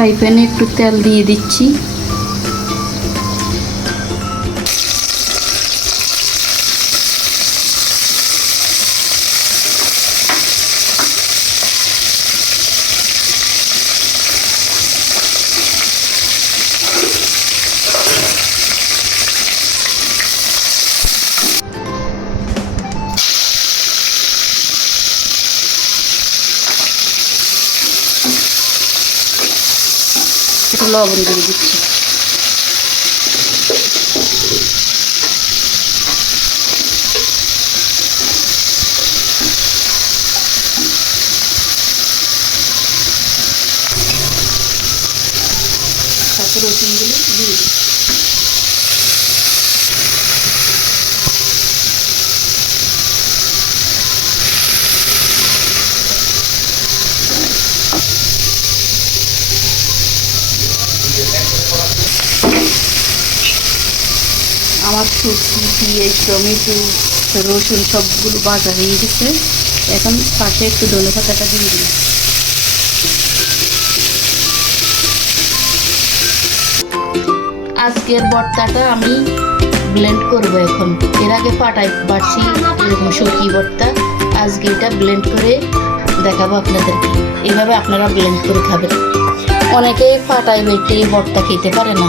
Fry প্যানে একটু তেল দিয়ে দিচ্ছি। একটু লবণ দিয়ে দিচ্ছি। তারপর রসুনগুলো দিয়ে দিচ্ছি। আমার শুটকি, পেঁয়াজ, টমেটো, রসুন সবগুলো ভাজা হয়ে গেছে। এখন পাশে একটু ধনে পাতাটা দিয়ে দিলাম। আজকের ভর্তাটা আমি ব্লেন্ড করব এখন। এর আগে পাটায় বাটছি এরকম শুটকি ভর্তা, আজকে এটা ব্লেন্ড করে দেখাবো আপনাদেরকে। এভাবে আপনারা ব্লেন্ড করে খাবেন। অনেকে পাটায় বেটে ভর্তা খেতে পারে না,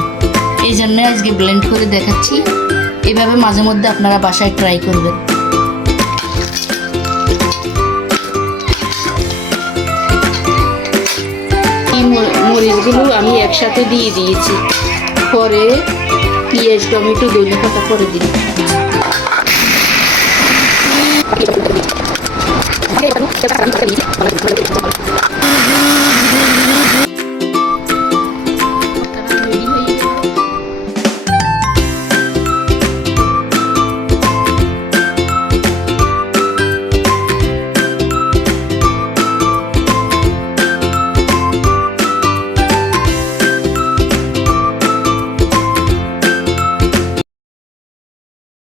এই জন্য আজকে ব্লেন্ড করে দেখাচ্ছি। এভাবে মাঝে মধ্যে আপনারা বাসায় ট্রাই করবেন। এই মরিচগুলো আমি একসাথে দিয়ে দিয়েছি, পরে পেঁয়াজ, টমেটো, ধনে পাতা পরে দিই।